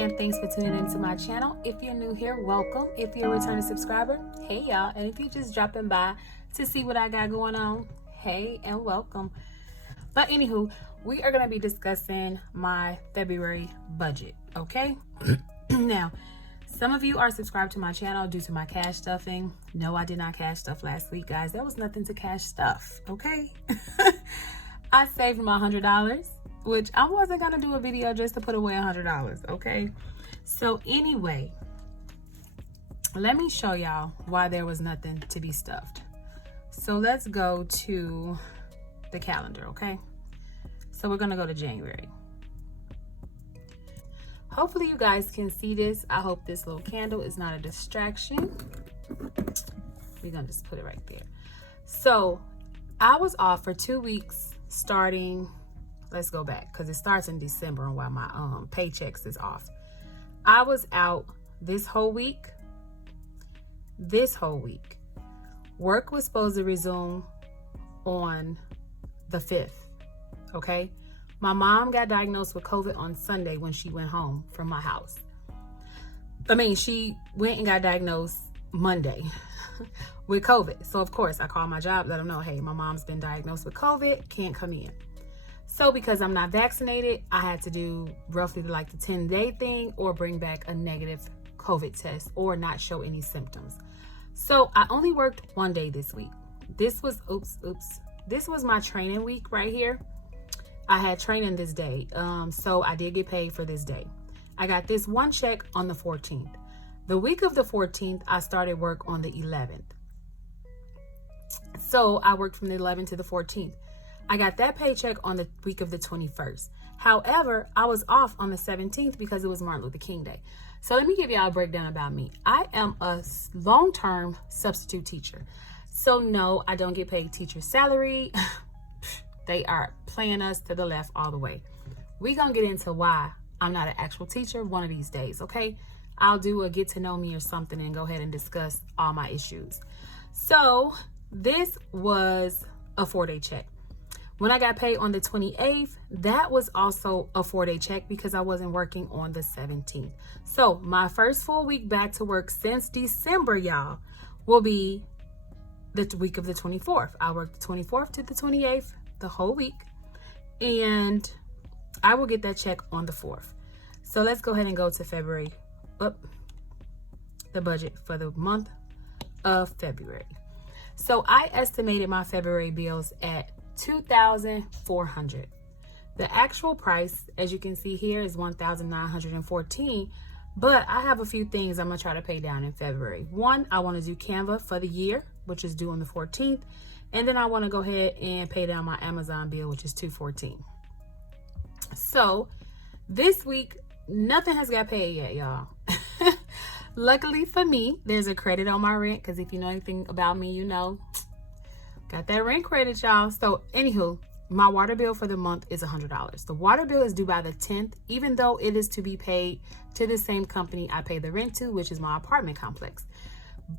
and thanks for tuning into my channel. If you're new here, welcome. If you're a returning subscriber, hey y'all. And if you're just dropping by to see what I got going on, hey and welcome. But anywho, we are going to be discussing my February budget, okay? Now, some of you are subscribed to my channel due to my cash stuffing. No, I did not cash stuff last week, guys. There was nothing to cash stuff, okay? I saved my $100, which I wasn't going to do a video just to put away $100, okay? So anyway, let me show y'all why there was nothing to be stuffed. So let's go to the calendar, okay? So we're going to go to January. Hopefully you guys can see this. I hope this little candle is not a distraction. We're going to just put it right there. So I was off for 2 weeks starting, let's go back because it starts in December and while my paychecks is off. I was out this whole week. Work was supposed to resume on the 5th, okay? My mom got diagnosed with COVID on Sunday when she went home from my house. She went and got diagnosed Monday with COVID. So of course I called my job, let them know, hey, my mom's been diagnosed with COVID, can't come in. So because I'm not vaccinated, I had to do roughly like the 10-day thing or bring back a negative COVID test or not show any symptoms. So I only worked 1 day this week. This was, this was my training week right here. I had training this day. So I did get paid for this day. I got this one check on the 14th. The week of the 14th, I started work on the 11th. So I worked from the 11th to the 14th. I got that paycheck on the week of the 21st. However, I was off on the 17th because it was Martin Luther King Day. So let me give y'all a breakdown about me. I am a long-term substitute teacher. So no, I don't get paid teacher salary. They are playing us to the left all the way. We're going to get into why I'm not an actual teacher one of these days, okay? I'll do a get to know me or something and go ahead and discuss all my issues. So this was a 4-day check. When I got paid on the 28th, that was also a 4-day check because I wasn't working on the 17th. So my first full week back to work since December, y'all, will be the week of the 24th. I worked the 24th to the 28th, the whole week, and I will get that check on the 4th. So let's go ahead and go to February. The budget for the month of February. So I estimated my February bills at $2,400. The actual price, as you can see here, is $1,914. But I have a few things I'm gonna try to pay down in February. One, I want to do Canva for the year, which is due on the 14th. And then I want to go ahead and pay down my Amazon bill, which is $214. So this week, nothing has got paid yet, y'all. Luckily for me, there's a credit on my rent, because if you know anything about me, you know, got that rent credit, y'all. So anywho, my water bill for the month is $100. The water bill is due by the 10th, even though it is to be paid to the same company I pay the rent to, which is my apartment complex.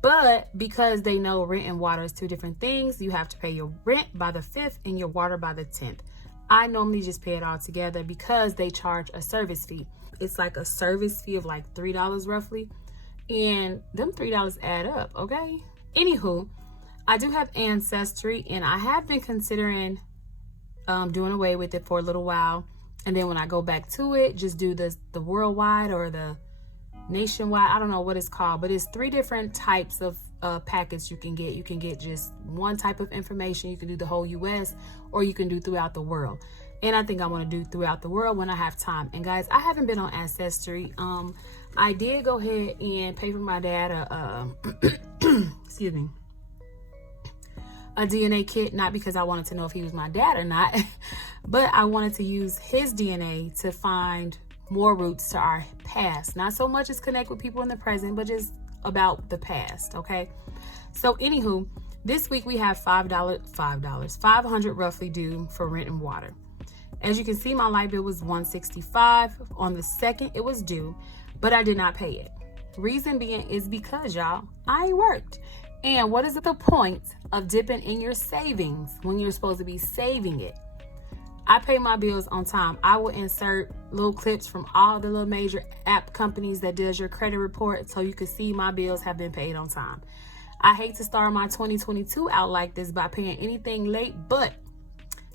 But because they know rent and water is two different things, you have to pay your rent by the 5th and your water by the 10th. I normally just pay it all together because they charge a service fee. It's like a service fee of like $3 roughly. And them $3 add up, okay? Anywho, I do have Ancestry, and I have been considering doing away with it for a little while. And then when I go back to it, just do the worldwide or the nationwide. I don't know what it's called, but it's 3 different types of packets you can get. You can get just one type of information. You can do the whole US, or you can do throughout the world. And I think I want to do throughout the world when I have time. And guys, I haven't been on Ancestry. I did go ahead and pay for my dad excuse me, a DNA kit, not because I wanted to know if he was my dad or not, but I wanted to use his DNA to find more roots to our past. Not so much as connect with people in the present, but just about the past, okay? So anywho, this week we have $500 roughly due for rent and water. As you can see, my light bill was $165. On the 2nd, it was due, but I did not pay it. Reason being is because, y'all, I worked. And what is the point of dipping in your savings when you're supposed to be saving it? I pay my bills on time. I will insert little clips from all the little major app companies that does your credit report so you can see my bills have been paid on time. I hate to start my 2022 out like this by paying anything late, but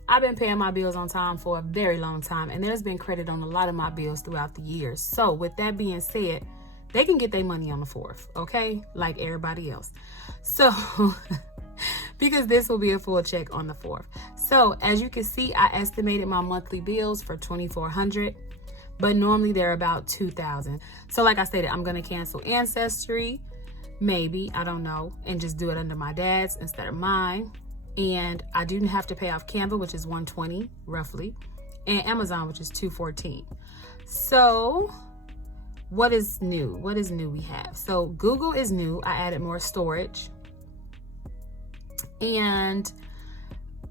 I've been paying my bills on time for a very long time, and there's been credit on a lot of my bills throughout the years. So with that being said, they can get their money on the 4th, okay? Like everybody else. So, because this will be a full check on the 4th. So as you can see, I estimated my monthly bills for $2,400, but normally they're about $2,000. So like I stated, I'm going to cancel Ancestry, maybe, I don't know, and just do it under my dad's instead of mine. And I do have to pay off Canva, which is $120 roughly, and Amazon, which is $214. So what is new? What is new we have? So Google is new. I added more storage. And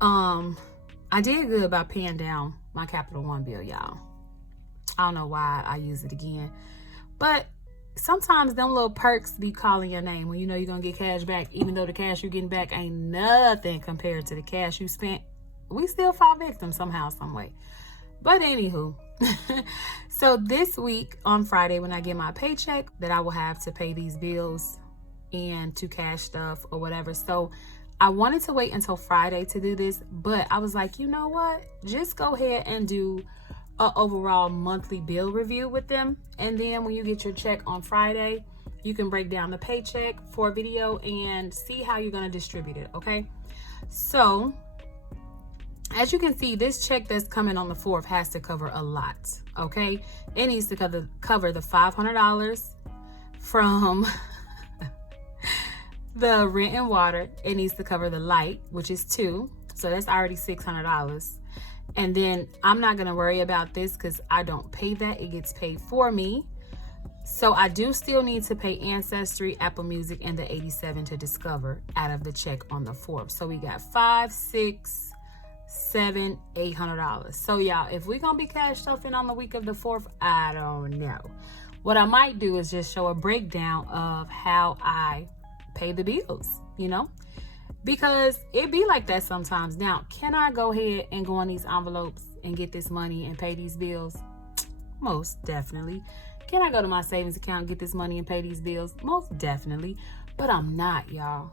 I did good by paying down my Capital One bill, y'all. I don't know why I use it again, but sometimes them little perks be calling your name when you know you're gonna get cash back, even though the cash you're getting back ain't nothing compared to the cash you spent. We still fall victim somehow, some way. But anywho, so this week on Friday when I get my paycheck, that I will have to pay these bills and to cash stuff or whatever. So I wanted to wait until Friday to do this, but I was like, you know what? Just go ahead and do an overall monthly bill review with them. And then when you get your check on Friday, you can break down the paycheck for a video and see how you're going to distribute it, okay? So as you can see, this check that's coming on the 4th has to cover a lot, okay? It needs to cover the $500 from the rent and water. It needs to cover the light, which is $2, so that's already $600. And then I'm not going to worry about this because I don't pay that. It gets paid for me. So I do still need to pay Ancestry, Apple Music, and the $87 to Discover out of the check on the 4th. So we got $500, $600, $700, $800. So y'all, if we're going to be cash stuffing on the week of the 4th, I don't know. What I might do is just show a breakdown of how I pay the bills, you know? Because it be like that sometimes. Now, can I go ahead and go on these envelopes and get this money and pay these bills? Most definitely. Can I go to my savings account and get this money and pay these bills? Most definitely. But I'm not, y'all.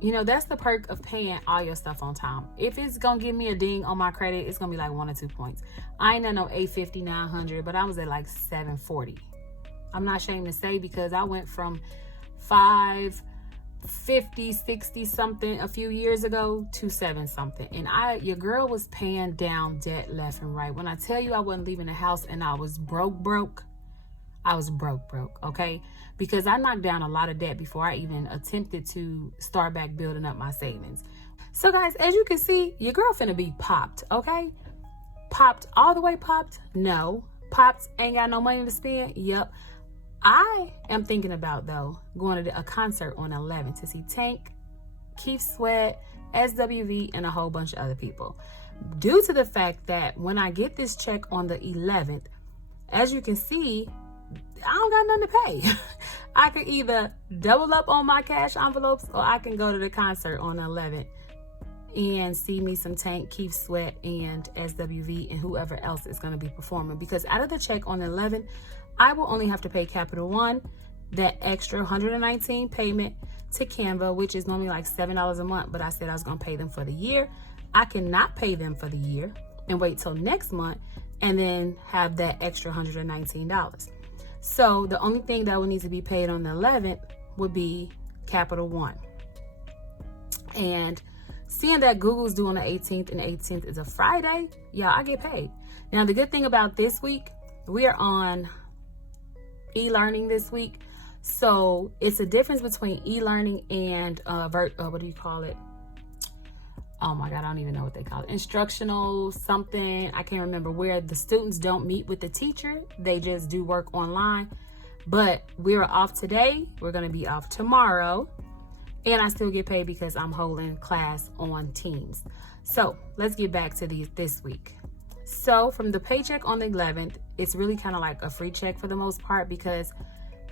You know, that's the perk of paying all your stuff on time. If it's going to give me a ding on my credit, it's going to be like 1 or 2 points. I ain't at no 850, 900, but I was at like 740. I'm not ashamed to say, because I went from 550, 60 something a few years ago to 7 something. And your girl was paying down debt left and right. When I tell you I wasn't leaving the house and I was broke, I was broke, okay? Because I knocked down a lot of debt before I even attempted to start back building up my savings. So guys, as you can see, your girl finna be popped, okay? Popped, all the way popped? No. Popped, ain't got no money to spend? Yep. I am thinking about, though, going to a concert on 11 to see Tank, Keith Sweat, SWV, and a whole bunch of other people. Due to the fact that when I get this check on the 11th, as you can see, I don't got nothing to pay. I can either double up on my cash envelopes, or I can go to the concert on the 11th and see me some Tank, Keith Sweat, and SWV, and whoever else is going to be performing. Because out of the check on the 11th, I will only have to pay Capital One, that extra $119 payment to Canva, which is normally like $7 a month, but I said I was going to pay them for the year. I cannot pay them for the year and wait till next month and then have that extra $119. So the only thing that will need to be paid on the 11th would be Capital One. And seeing that Google's due on the 18th and the 18th is a Friday, yeah, I get paid. Now, the good thing about this week, we are on e-learning this week. So it's a difference between e-learning and what do you call it? Oh my God, I don't even know what they call it. Instructional something. I can't remember, where the students don't meet with the teacher. They just do work online. But we're off today. We're going to be off tomorrow. And I still get paid because I'm holding class on Teams. So let's get back to this week. So from the paycheck on the 11th, it's really kind of like a free check for the most part, because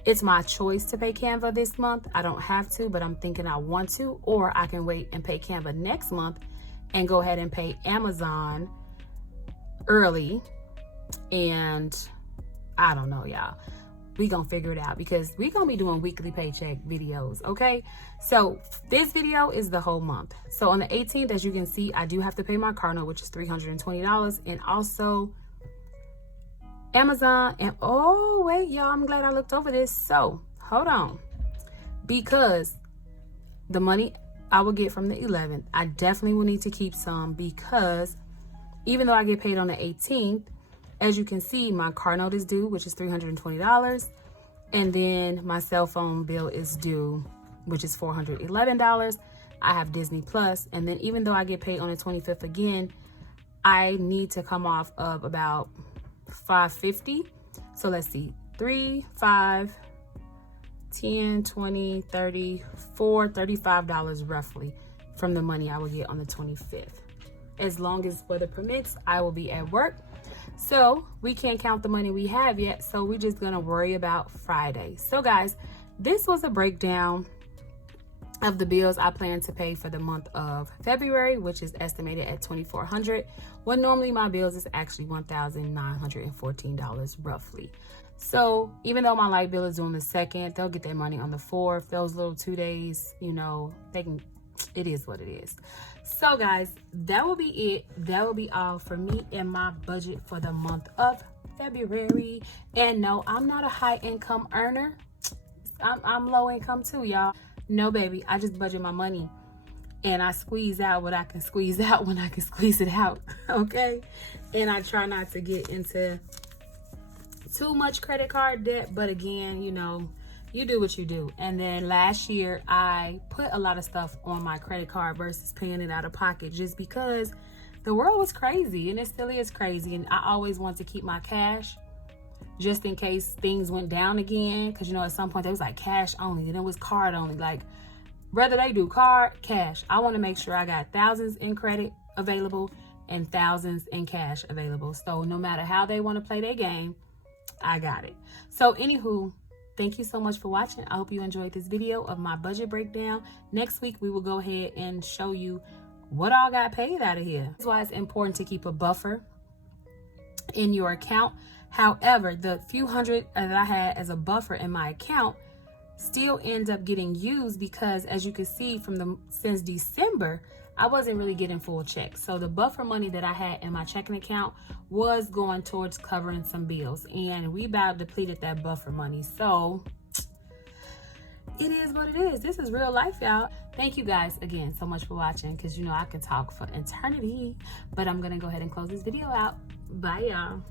it's my choice to pay Canva this month. I don't have to, but I'm thinking I want to, or I can wait and pay Canva next month and go ahead and pay Amazon early, and I don't know, y'all. We gonna figure it out because we gonna be doing weekly paycheck videos, okay? So this video is the whole month. So on the 18th, as you can see, I do have to pay my car note, which is $320, and also Amazon. And oh wait, y'all, I'm glad I looked over this. So hold on, because the money I will get from the 11th, I definitely will need to keep some, because even though I get paid on the 18th, as you can see, my car note is due, which is $320. And then my cell phone bill is due, which is $411. I have Disney Plus. And then even though I get paid on the 25th again, I need to come off of about $550. So let's see, 3, 5, 10, 20, 30, $35 roughly from the money I will get on the 25th. As long as weather permits, I will be at work. So we can't count the money we have yet. So we're just going to worry about Friday. So guys, this was a breakdown of the bills I plan to pay for the month of February, which is estimated at $2,400. When normally my bills is actually $1,914 roughly. So even though my light bill is due on the 2nd, they'll get their money on the 4th. Those little 2 days, you know, they can, it is what it is. So guys, that will be it. That will be all for me and my budget for the month of February. And no, I'm not a high income earner. I'm low income too, y'all. No, baby, I just budget my money and I squeeze out what I can squeeze out when I can squeeze it out, okay? And I try not to get into too much credit card debt, but again, you know, you do what you do. And then last year, I put a lot of stuff on my credit card versus paying it out of pocket, just because the world was crazy, and it still is crazy. And I always want to keep my cash just in case things went down again. Because, you know, at some point, it was like cash only, and it was card only. Like, whether they do card, cash, I want to make sure I got thousands in credit available and thousands in cash available. So no matter how they want to play their game, I got it. So anywho, thank you so much for watching. I hope you enjoyed this video of my budget breakdown. Next week, we will go ahead and show you what all got paid out of here. That's why it's important to keep a buffer in your account. However, the few hundred that I had as a buffer in my account still end up getting used, because as you can see from since December, I wasn't really getting full checks. So the buffer money that I had in my checking account was going towards covering some bills, and we about depleted that buffer money. So it is what it is. This is real life, y'all. Thank you guys again so much for watching, because you know I can talk for eternity, but I'm gonna go ahead and close this video out. Bye, y'all.